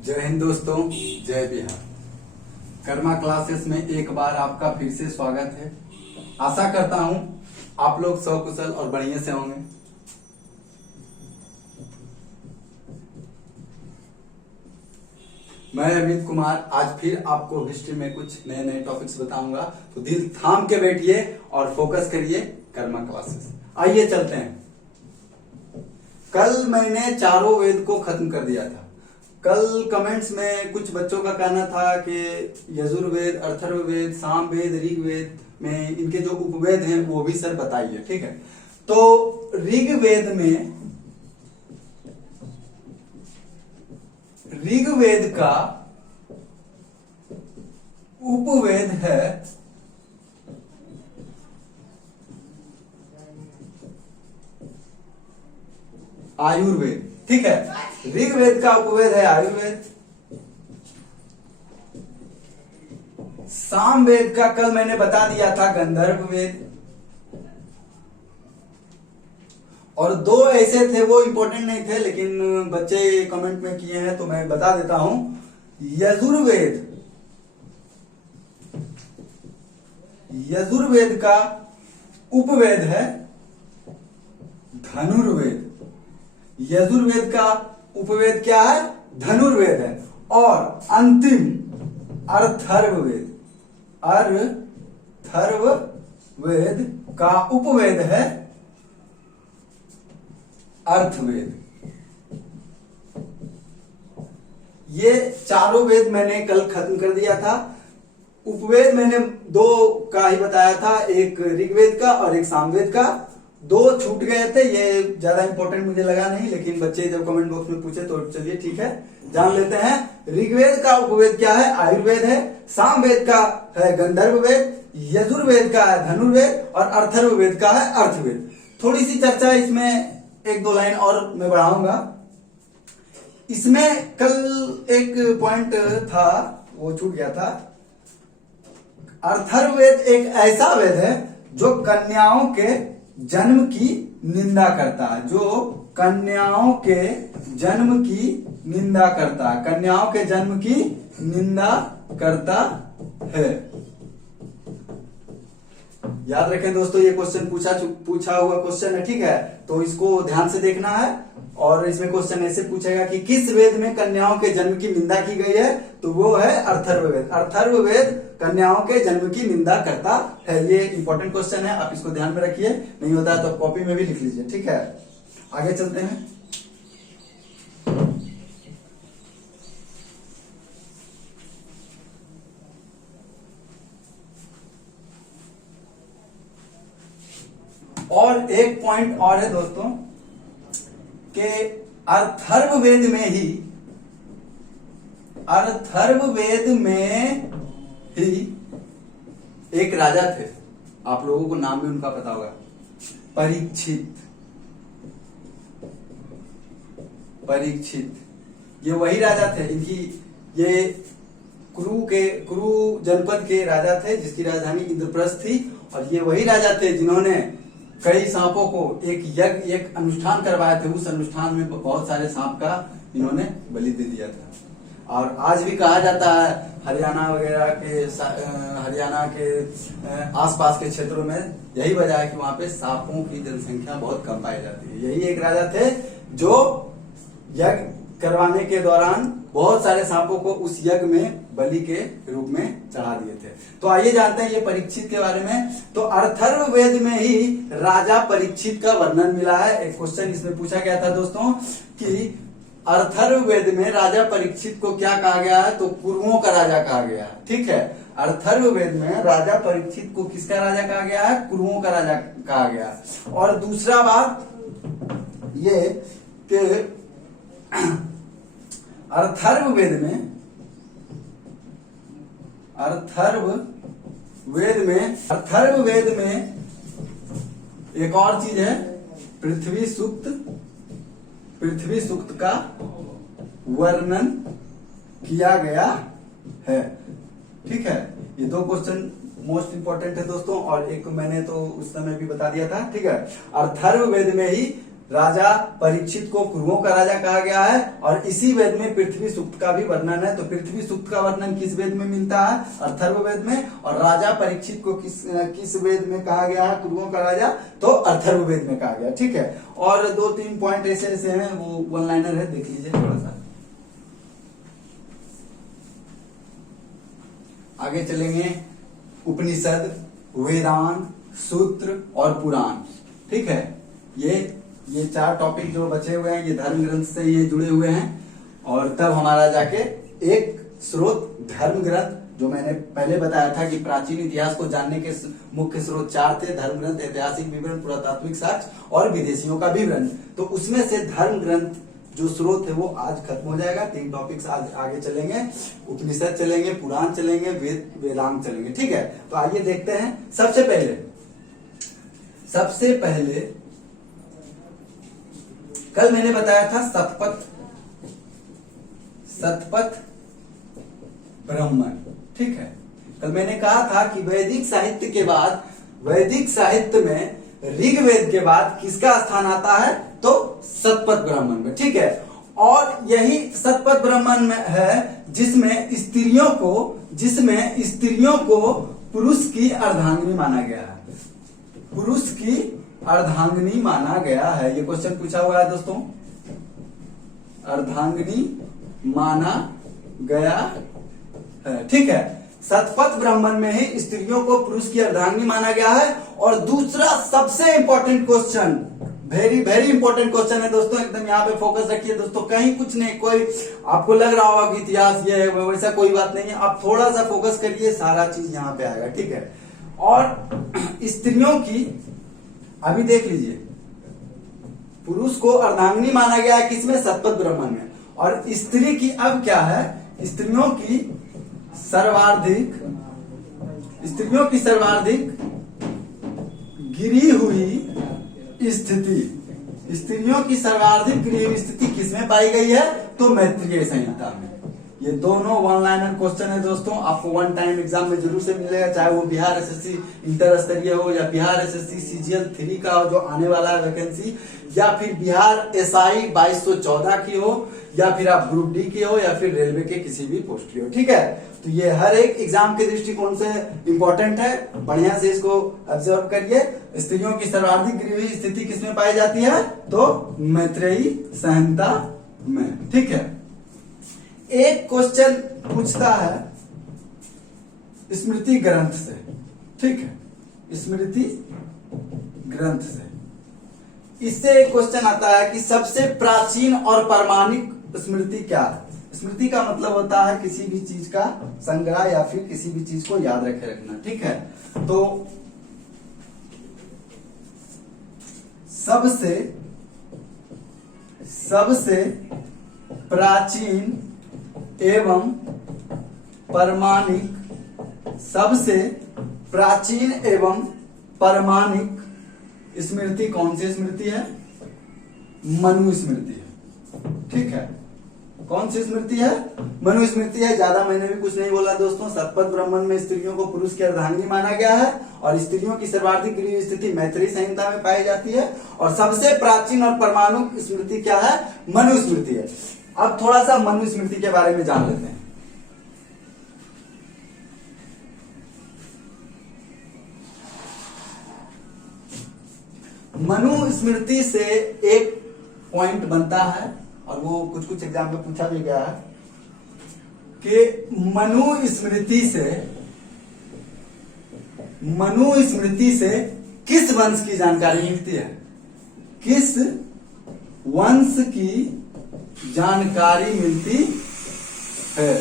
जय हिंद दोस्तों, जय बिहार। कर्मा क्लासेस में एक बार आपका फिर से स्वागत है। आशा करता हूं आप लोग सकुशल और बढ़िया से होंगे। मैं अमित कुमार आज फिर आपको हिस्ट्री में कुछ नए नए टॉपिक्स बताऊंगा, तो दिल थाम के बैठिए और फोकस करिए कर्मा क्लासेस। आइए चलते हैं। कल मैंने चारों वेद को खत्म कर दिया था। कल कमेंट्स में कुछ बच्चों का कहना था कि यजुर्वेद, अथर्ववेद, सामवेद, ऋग्वेद में इनके जो उपवेद हैं वो भी सर बताइए। ठीक है, तो ऋग्वेद का उपवेद है आयुर्वेद। ठीक है, ऋग्वेद का उपवेद है आयुर्वेद। सामवेद का कल मैंने बता दिया था गंधर्व वेद। और दो ऐसे थे, वो इंपॉर्टेंट नहीं थे लेकिन बच्चे कमेंट में किए हैं तो मैं बता देता हूं। यजुर्वेद का उपवेद है धनुर्वेद। यजुर्वेद का उपवेद क्या है? धनुर्वेद है। और अंतिम अथर्ववेद का उपवेद है अर्थवेद। ये चारों वेद मैंने कल खत्म कर दिया था। उपवेद मैंने दो का ही बताया था, एक ऋग्वेद का और एक सामवेद का। दो छूट गए थे, ये ज्यादा इंपॉर्टेंट मुझे लगा नहीं, लेकिन बच्चे जब कमेंट बॉक्स में पूछे तो चलिए ठीक है, जान लेते हैं। ऋग्वेद का उपवेद क्या है? आयुर्वेद है। सामवेद का है गंधर्ववेद, यजुर्वेद का है धनुर्वेद और अथर्ववेद का है अर्थवेद। थोड़ी सी चर्चा इसमें एक दो लाइन और मैं बढ़ाऊंगा। इसमें कल एक पॉइंट था वो छूट गया था। अथर्ववेद एक ऐसा वेद है जो कन्याओं के जन्म की निंदा करता है, जो कन्याओं के जन्म की निंदा करता है, कन्याओं के जन्म की निंदा करता है। याद रखें दोस्तों, ये क्वेश्चन पूछा हुआ क्वेश्चन है। ठीक है, तो इसको ध्यान से देखना है। और इसमें क्वेश्चन ऐसे पूछेगा कि किस वेद में कन्याओं के जन्म की निंदा की गई है, तो वो है अथर्ववेद। अथर्ववेद कन्याओं के जन्म की निंदा करता है। ये इंपॉर्टेंट क्वेश्चन है, आप इसको ध्यान में रखिए। नहीं होता है तो कॉपी में भी लिख लीजिए। ठीक है, आगे चलते हैं। और एक पॉइंट और है दोस्तों कि अथर्ववेद में ही एक राजा थे, आप लोगों को नाम भी उनका पता होगा, परीक्षित। ये वही राजा थे, ये कुरु जनपद के राजा थे जिसकी राजधानी इंद्रप्रस्थ थी। और ये वही राजा थे जिन्होंने कई सांपों को एक अनुष्ठान करवाए थे। उस अनुष्ठान में बहुत सारे सांप का इन्होंने बलि दे दिया था। और आज भी कहा जाता है हरियाणा के आसपास के क्षेत्रों में यही वजह है कि वहां पे सांपों की जनसंख्या बहुत कम पाई जाती है। यही एक राजा थे जो यज्ञ करवाने के दौरान बहुत सारे सांपों को उस यज्ञ में बलि के रूप में चढ़ा दिए थे। तो आइए जानते हैं ये परीक्षित के बारे में। तो अथर्ववेद में ही राजा परीक्षित का वर्णन मिला है। एक क्वेश्चन इसमें पूछा गया था दोस्तों कि अथर्ववेद में राजा परीक्षित को क्या कहा गया है, तो कुरुओं का राजा कहा गया है। ठीक है, अथर्ववेद में राजा परीक्षित को किसका राजा कहा गया है? कुरुओं का राजा कहा गया है। और दूसरा बात ये कि अथर्ववेद में एक और चीज है, पृथ्वी सूक्त का वर्णन किया गया है। ठीक है, ये दो क्वेश्चन मोस्ट इंपॉर्टेंट है दोस्तों। और एक मैंने तो उस समय भी बता दिया था। ठीक है, अथर्ववेद में ही राजा परीक्षित को कुरुओं का राजा कहा गया है, और इसी वेद में पृथ्वी सूक्त का भी वर्णन है। तो पृथ्वी सूक्त का वर्णन किस वेद में मिलता है? अथर्ववेद में। और राजा परीक्षित को किस वेद में कहा गया है कुरुओं का राजा? तो अथर्ववेद में कहा गया। ठीक है, और 2-3 पॉइंट ऐसे ऐसे हैं, वो वन लाइनर है, देख लीजिए थोड़ा सा। आगे चलेंगे, उपनिषद, वेदांत, सूत्र और पुराण। ठीक है, ये 4 टॉपिक जो बचे हुए हैं ये धर्म ग्रंथ से ये जुड़े हुए हैं। और तब हमारा जाके एक स्रोत धर्म ग्रंथ, जो मैंने पहले बताया था कि प्राचीन इतिहास को जानने के मुख्य स्रोत 4 थे, धर्म ग्रंथ, ऐतिहासिक विवरण, पुरातात्विक साक्ष्य और विदेशियों का विवरण। तो उसमें से धर्म ग्रंथ जो स्रोत है वो आज खत्म हो जाएगा। 3 टॉपिक्स आज आगे चलेंगे, उपनिषद चलेंगे, पुराण चलेंगे, वेदांत चलेंगे। ठीक है, तो आइए देखते हैं। सबसे पहले कल मैंने बताया था शतपथ ब्राह्मण। ठीक है, कल मैंने कहा था कि वैदिक साहित्य के बाद, वैदिक साहित्य में ऋग्वेद के बाद किसका स्थान आता है? तो शतपथ ब्राह्मण में। ठीक है, और यही शतपथ ब्राह्मण में है जिसमें स्त्रियों को पुरुष की अर्धांगिनी माना गया है। पुरुष की अर्धांगिनी माना गया है, ये क्वेश्चन पूछा हुआ है दोस्तों। अर्धांगिनी माना गया है। ठीक है, शतपथ ब्राह्मण में ही स्त्रियों को पुरुष की अर्धांगिनी माना गया है। और दूसरा सबसे important question, very very important question है दोस्तों, एकदम यहाँ पे फोकस रखिए दोस्तों। कहीं कुछ नहीं, कोई आपको लग रहा होगा कि इतिहास ये है वैसा कोई बात नहीं है, आप थोड़ा सा फोकस करिए, सारा चीज यहाँ पे आएगा। ठीक है, और स्त्रियों की अभी देख लीजिए, पुरुष को अर्धांगिनी माना गया है किसमें? शतपथ ब्राह्मण में। और स्त्री की अब क्या है? स्त्रियों की सर्वाधिक गिरी हुई स्थिति, स्त्रियों की सर्वाधिक गिरी हुई स्थिति किसमें पाई गई है? तो मैत्रेयी संहिता में। ये दोनों वन लाइनर क्वेश्चन है दोस्तों, आपको वन टाइम एग्जाम में जरूर से मिलेगा, चाहे वो बिहार एसएससी इंटर स्तरीय हो, या बिहार एसएससी सीजीएल 3 का हो जो आने वाला है वैकेंसी, या फिर बिहार एसआई 2214 की हो, या फिर आप ग्रुप डी की हो, या फिर रेलवे के किसी भी पोस्ट की हो। ठीक है, तो ये हर एक एग्जाम के दृष्टिकोण से इंपॉर्टेंट है, बढ़िया से इसको ऑब्जर्व करिए। स्त्रियों की सर्वाधिक गिरी हुई स्थिति किसमें पाई जाती है? तो मैत्रेयी संहिता में। ठीक है, एक क्वेश्चन पूछता है स्मृति ग्रंथ से। ठीक है, स्मृति ग्रंथ से, इससे एक क्वेश्चन आता है कि सबसे प्राचीन और प्रामाणिक स्मृति क्या है? स्मृति का मतलब होता है किसी भी चीज का संग्रह या फिर किसी भी चीज को याद रखे रखना। ठीक है, तो सबसे प्राचीन एवं प्रामाणिक स्मृति कौन सी स्मृति है? मनुस्मृति है। ठीक है, कौन सी स्मृति है? मनुस्मृति है। ज्यादा मैंने भी कुछ नहीं बोला दोस्तों। शतपथ ब्राह्मण में स्त्रियों को पुरुष की अर्धांगिनी माना गया है, और स्त्रियों की सर्वाधिक गिरी हुई स्थिति मैत्रेयी संहिता में पाई जाती है। और सबसे प्राचीन और परमाणु स्मृति क्या है? मनुस्मृति है। अब थोड़ा सा मनुस्मृति के बारे में जान लेते हैं। मनुस्मृति से एक पॉइंट बनता है, और वो कुछ कुछ एग्जाम में पूछा भी गया है कि मनुस्मृति से किस वंश की जानकारी मिलती है? किस वंश की जानकारी मिलती है?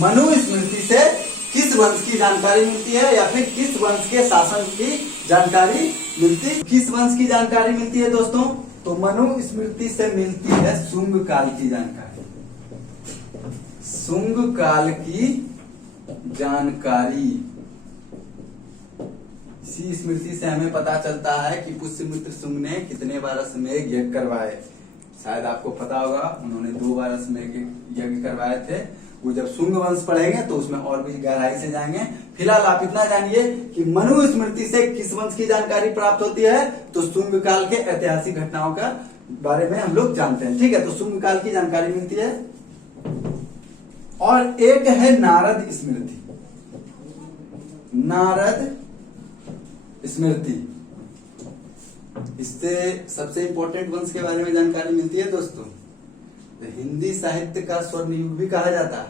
मनुस्मृति से किस वंश की जानकारी मिलती है, या फिर किस वंश के शासन की जानकारी मिलती? किस वंश की जानकारी मिलती है दोस्तों? तो मनुस्मृति से मिलती है शुंग काल की जानकारी। शुंग काल की जानकारी। इसी स्मृति से हमें पता चलता है कि पुष्यमित्र शुंग ने कितने बार अश्वमेध यज्ञ करवाए। शायद आपको पता होगा, उन्होंने 2 बार अश्वमेध यज्ञ करवाए थे। वो जब शुंग वंश पढ़ेंगे तो उसमें और भी गहराई से जाएंगे। फिलहाल आप इतना जानिए कि मनुस्मृति से किस वंश की जानकारी प्राप्त होती है? तो शुंग काल के ऐतिहासिक घटनाओं का बारे में हम लोग जानते हैं। ठीक है, तो शुंग काल की जानकारी मिलती है। और एक है नारद स्मृति। नारद स्मृति, इससे सबसे इंपॉर्टेंट वंश के बारे में जानकारी मिलती है दोस्तों। तो हिंदी साहित्य का स्वर्ण युग भी कहा जाता है,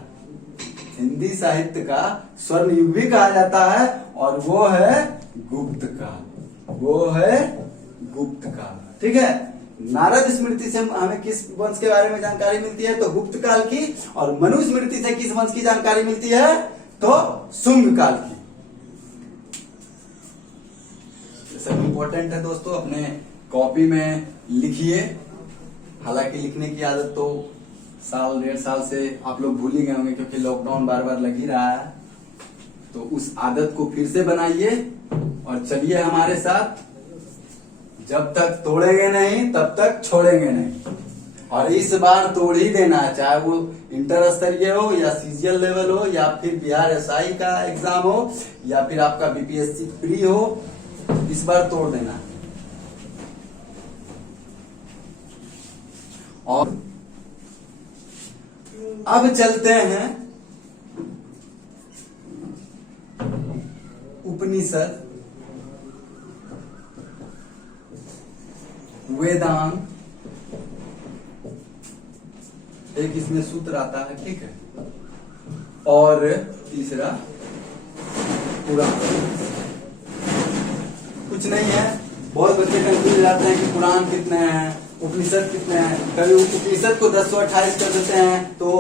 हिंदी साहित्य का स्वर्ण युग भी कहा जाता है, और वो है गुप्त काल, वो है गुप्त काल। ठीक है, नारद स्मृति से हमें किस वंश के बारे में जानकारी मिलती है? तो गुप्त काल की। और मनु स्मृति से किस वंश की जानकारी मिलती है? तो शुंग काल की। सब इंपॉर्टेंट है दोस्तों, अपने कॉपी में लिखिए। हालांकि लिखने की आदत तो साल डेढ़ साल से आप लोग भूल ही गए होंगे, क्योंकि लॉकडाउन बार बार लग ही रहा है। तो उस आदत को फिर से बनाइए और चलिए हमारे साथ। जब तक तोड़ेंगे नहीं तब तक छोड़ेंगे नहीं, और इस बार तोड़ ही देना है, चाहे वो इंटर स्तरीय हो या सीजीएल लेवल हो या फिर बिहार एसआई का एग्जाम हो या फिर आपका बीपीएससी प्री हो, इस बार तोड़ देना। और अब चलते हैं उपनिषद, वेदांत। एक इसमें सूत्र आता है, ठीक है, और तीसरा पुराण। कुछ नहीं है, बहुत बच्चे कंफ्यूज जाते हैं कि पुराण कितने हैं, उपनिषद कितने हैं। कभी उपनिषद को 1028 कर देते हैं तो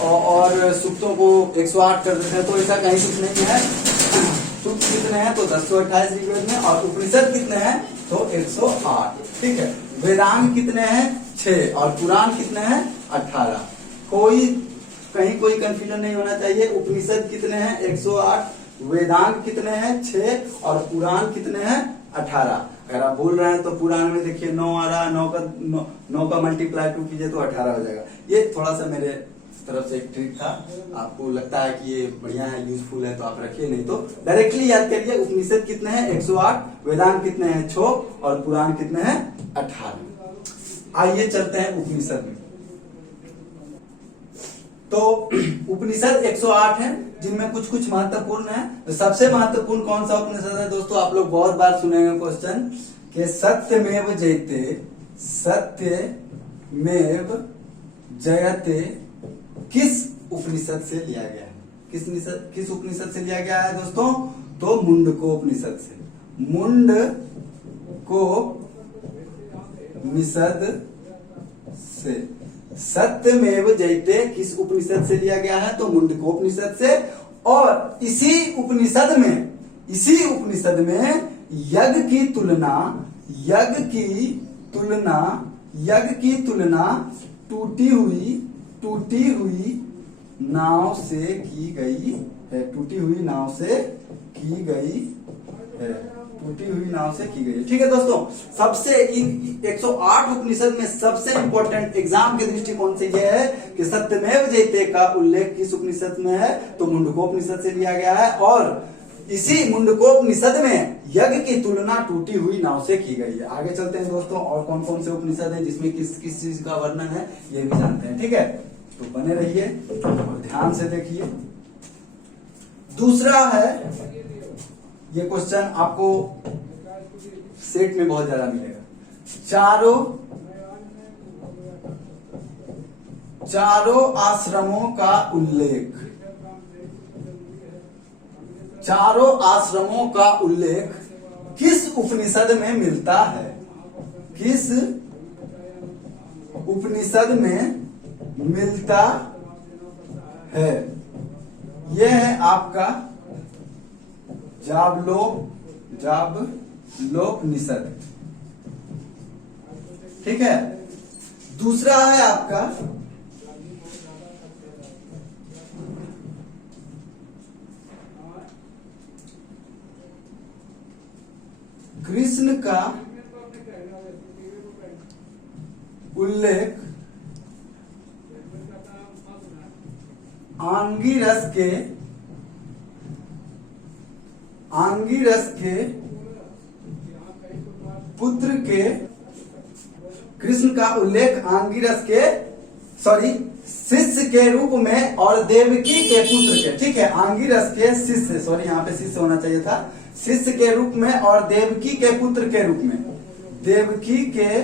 और सूक्तों को 108 कर देते हैं, तो ऐसा कहीं कुछ नहीं है। सूक्त कितने हैं? तो 1028 ऋग्वेद में, और उपनिषद कितने हैं? तो 108। ठीक है, वेदांग कितने हैं? 6, और पुराण कितने हैं? 18। कहीं कोई कंफ्यूजन नहीं होना चाहिए। उपनिषद कितने हैं? 108, वेदांग कितने हैं? 6, और पुराण कितने हैं? 18। अगर आप बोल रहे हैं तो पुराण में देखिए 9 आ रहा है, 9 का मल्टीप्लाई 2 कीजिए तो 18 हो जाएगा। ये थोड़ा सा मेरे तरफ से एक ट्रिक था, आपको लगता है कि ये बढ़िया है, यूजफुल है, तो आप रखिए, नहीं तो डायरेक्टली याद करिए। उपनिषद कितने हैं? 108, वेदांत कितने हैं? 6, और पुराण कितने हैं? 18। आइए चलते हैं उपनिषद में। तो उपनिषद 108 है, जिनमें कुछ कुछ महत्वपूर्ण है। तो सबसे महत्वपूर्ण कौन सा उपनिषद है दोस्तों? आप लोग बहुत बार सुनेंगे क्वेश्चन कि सत्यमेव जयते, सत्यमेव जयते किस उपनिषद से लिया गया है? किस उपनिषद से लिया गया है दोस्तों? तो मुंडकोपनिषद से। मुंडकोपनिषद से। सत्यमेव जयते किस उपनिषद से लिया गया है? तो मुंडकोपनिषद से। और इसी उपनिषद में यज्ञ की तुलना टूटी हुई नाव से की गई है। टूटी हुई नाव से की गई है। ठीक है दोस्तों, सबसे इन 108 उपनिषद में सबसे इंपॉर्टेंट एग्जाम के दृष्टिकोण से यह है कि सत्यमेव जयते का उल्लेख किस उपनिषद में है? तो मुंडकोपनिषद से लिया गया है। और इसी मुंडकोपनिषद में यज्ञ की तुलना टूटी हुई नाव से की गई है। आगे चलते हैं दोस्तों, और कौन कौन से उपनिषद है जिसमें किस किस चीज का वर्णन है ये भी जानते हैं। ठीक है, तो बने रहिए और ध्यान से देखिए। दूसरा है, ये क्वेश्चन आपको सेट में बहुत ज्यादा मिलेगा। चारों आश्रमों का उल्लेख, चारों आश्रमों का उल्लेख किस उपनिषद में मिलता है? किस उपनिषद में मिलता है? यह है आपका जाबलोपनिषद। ठीक है, दूसरा है आपका कृष्ण का उल्लेख आंगिरस के पुत्र के कृष्ण का उल्लेख आंगिरस के शिष्य के रूप में और देवकी के पुत्र के, ठीक है, आंगिरस के शिष्य, यहाँ पे शिष्य होना चाहिए था, शिष्य के रूप में और देवकी के पुत्र के रूप में, देवकी के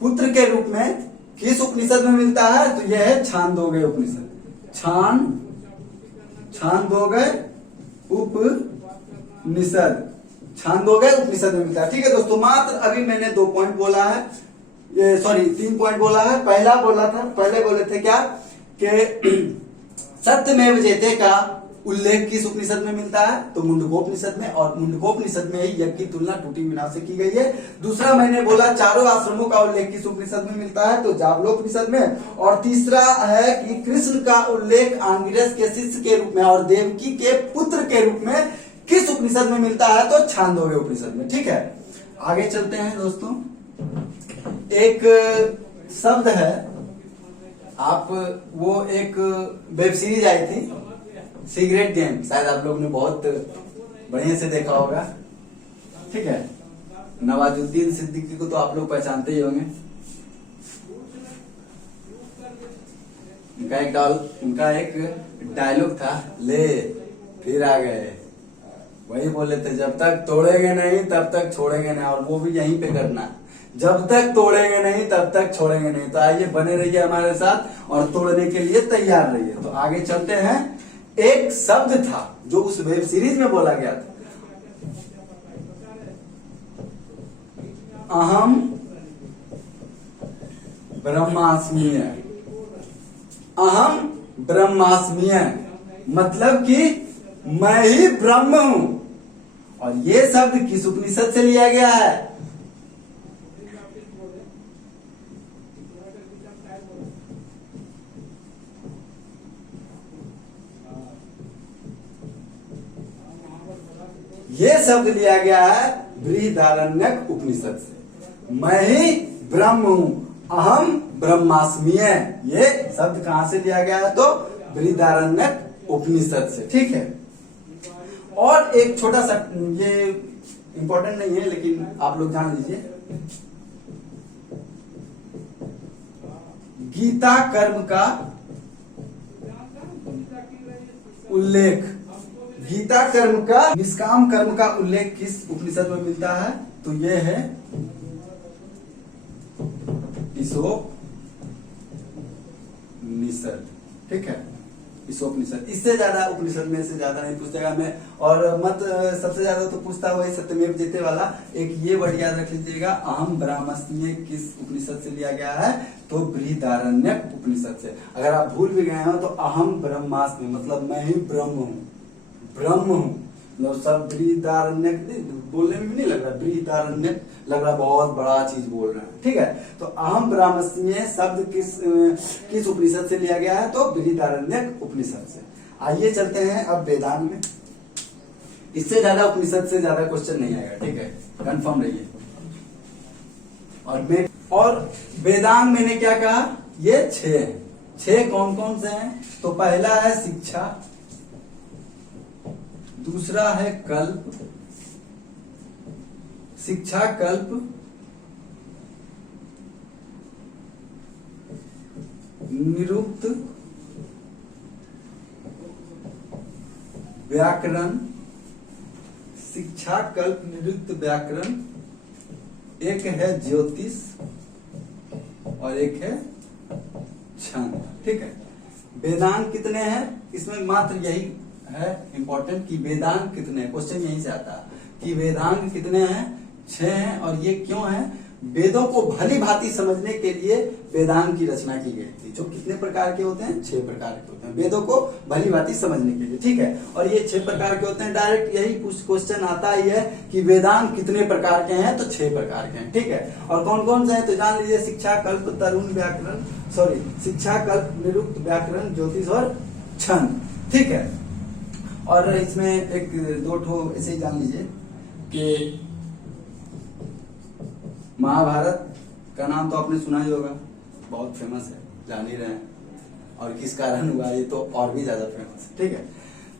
पुत्र के रूप में किस उपनिषद में मिलता है? तो यह है छांदोग्य उपनिषद। छांदोग्य उपनिषद, छांदोग्य उपनिषद में मिलता है। ठीक है दोस्तों, मात्र अभी मैंने 2 पॉइंट बोला है, 3 पॉइंट बोला है। पहले बोले थे क्या कि सत्यमेव जयते का उल्लेख किस उपनिषद में मिलता है? तो मुंडकोपनिषद में, और मुंडकोपनिषद में ही यज्ञ की तुलना टूटी मीनार से की गई है। दूसरा मैंने बोला चारों आश्रमों का उल्लेख किस उपनिषद में मिलता है? तो जावलोपनिषद में। और तीसरा है कि कृष्ण का उल्लेख आंगिरस के शिष्य के रूप में और देवकी के पुत्र के रूप में किस उपनिषद में मिलता है? तो छांदोग्य उपनिषद में। ठीक है, आगे चलते हैं दोस्तों। एक शब्द है, आप वो एक वेब सीरीज आई थी सीक्रेट गेम, शायद आप लोग ने बहुत बढ़िया से देखा होगा। ठीक है, नवाजुद्दीन सिद्दीकी को तो आप लोग पहचानते ही होंगे। उनका एक डायलॉग था, ले फिर आ गए, वही बोले थे, जब तक तोड़ेंगे नहीं तब तक छोड़ेंगे नहीं, और वो भी यहीं पे करना, जब तक तोड़ेंगे नहीं तब तक छोड़ेंगे नहीं। तो आइए बने रहिए हमारे साथ और तोड़ने के लिए तैयार रहिए। तो आगे चलते हैं। एक शब्द था जो उस वेब सीरीज में बोला गया था, अहम ब्रह्मास्मीय। अहम ब्रह्मास्मीय मतलब कि मैं ही ब्रह्म हूं। और ये शब्द किस उपनिषद से लिया गया है? ये शब्द लिया गया है बृहदारण्यक उपनिषद से। मैं ही ब्रह्म हूं, अहम ब्रह्मास्मीय। ये शब्द कहां से लिया गया है? तो बृहदारण्यक उपनिषद से। ठीक है, और एक छोटा सा, ये इंपॉर्टेंट नहीं है लेकिन आप लोग जान लीजिए, गीता कर्म का उल्लेख, गीता कर्म का, निष्काम कर्म का उल्लेख किस उपनिषद में मिलता है? तो यह है ईशोपनिषद। ठीक है, ईशोपनिषद। इससे ज्यादा उपनिषद में से ज्यादा नहीं पूछेगा मैं, और मत सबसे ज्यादा तो पूछता हुआ सत्यमेव जयते वाला। एक ये वर्ड याद रख लीजिएगा, अहम ब्रह्मास्मीय किस उपनिषद से लिया गया है? तो बृहदारण्यक उपनिषद से। अगर आप भूल भी गए हो तो अहम ब्रह्मास्मि मतलब मैं ही ब्रह्म हूं, ब्रह्म हूं। मतलब सब बृहदारण्यक बोलने में भी नहीं लग रहा, बृहदारण्यक लग रहा बहुत बड़ा चीज बोल रहे हैं। ठीक है, तो अहम ब्रह्मास्मि शब्द किस उपनिषद से लिया गया है? तो बृहदारण्यक उपनिषद से। आइए चलते हैं अब वेदांत में। इससे ज्यादा उपनिषद से ज्यादा क्वेश्चन नहीं आएगा। ठीक है, कंफर्म रहिए। और वेदांत मैंने क्या कहा? ये 6 कौन कौन से हैं? तो पहला है शिक्षा, दूसरा है कल्प, शिक्षा कल्प, निरुक्त व्याकरण, शिक्षा कल्प निरुक्त व्याकरण, एक है ज्योतिष और एक है छंद। ठीक है, वेदांत कितने हैं? इसमें मात्र यही है इंपॉर्टेंट कि वेदांत कितने हैं। क्वेश्चन यहीं से आता है कि वेदांत कितने हैं? 6 हैं। और ये क्यों है? वेदों को भली भांति समझने के लिए वेदांत की रचना की गई थी। जो कितने प्रकार के होते हैं? 6 प्रकार के होते हैं, वेदों को भली भांति समझने के लिए। ठीक है, और ये 6 प्रकार के होते हैं। डायरेक्ट यही क्वेश्चन आता ही है कि वेदांत कितने प्रकार के हैं? तो 6 प्रकार के हैं। ठीक है, और कौन कौन से हैं? तो जान लीजिए, शिक्षा कल्प तरुण व्याकरण, शिक्षा कल्प निरुक्त व्याकरण, ज्योतिष और छंद। ठीक है, और इसमें एक 2 ठो ऐसे ही जान लीजिए कि महाभारत का नाम तो आपने सुना ही होगा, बहुत फेमस है, जान ही रहे हैं, और किस कारण हुआ ये तो और भी ज्यादा फेमस है। ठीक है,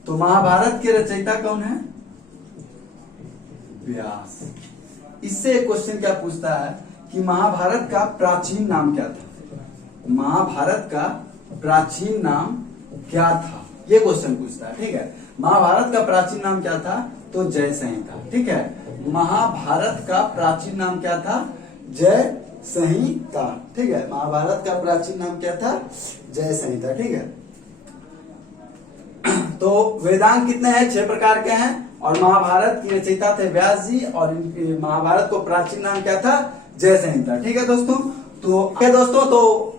तो महाभारत के रचयिता कौन है? व्यास। इससे एक क्वेश्चन क्या पूछता है कि महाभारत का प्राचीन नाम क्या था। महाभारत का प्राचीन नाम क्या था, ये क्वेश्चन पूछता है। ठीक है, महाभारत का प्राचीन नाम क्या था, तो जय संहिता। ठीक है, महाभारत का प्राचीन नाम क्या था, जय संहिता। ठीक है, महाभारत का प्राचीन नाम क्या था, जय संहिता। ठीक है, तो वेदांत कितने हैं, 6 प्रकार के हैं, और महाभारत की रचयिता थे व्यास जी, और महाभारत को प्राचीन नाम क्या था, जय संहिता। ठीक है दोस्तों, तो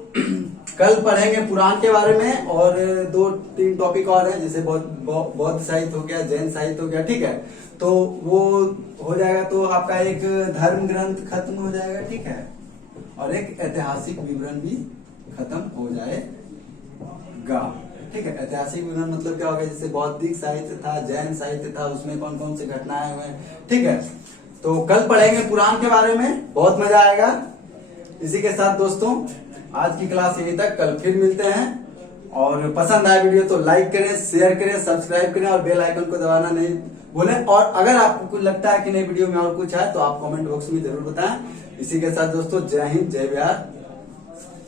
कल पढ़ेंगे पुराण के बारे में, और 2-3 टॉपिक और हैं, जैसे बौद्ध साहित्य हो गया, जैन साहित्य हो गया। ठीक है, तो वो हो जाएगा, तो आपका एक धर्म ग्रंथ खत्म हो जाएगा। ठीक है, और एक ऐतिहासिक विवरण भी खत्म हो जाएगा। ठीक है, ऐतिहासिक विवरण मतलब क्या होगा, जैसे बौद्धिक साहित्य था, जैन साहित्य था, उसमें कौन कौन से घटनाएं हुए। ठीक है, तो कल पढ़ेंगे पुराण के बारे में, बहुत मजा आएगा। इसी के साथ दोस्तों आज की क्लास यहीं तक, कल फिर मिलते हैं। और पसंद आए वीडियो तो लाइक करें, शेयर करें, सब्सक्राइब करें, और बेल आइकन को दबाना नहीं भूलें। और अगर आपको कुछ लगता है कि नई वीडियो में और कुछ है, तो आप कमेंट बॉक्स में जरूर बताएं। इसी के साथ दोस्तों, जय हिंद, जय बिहार।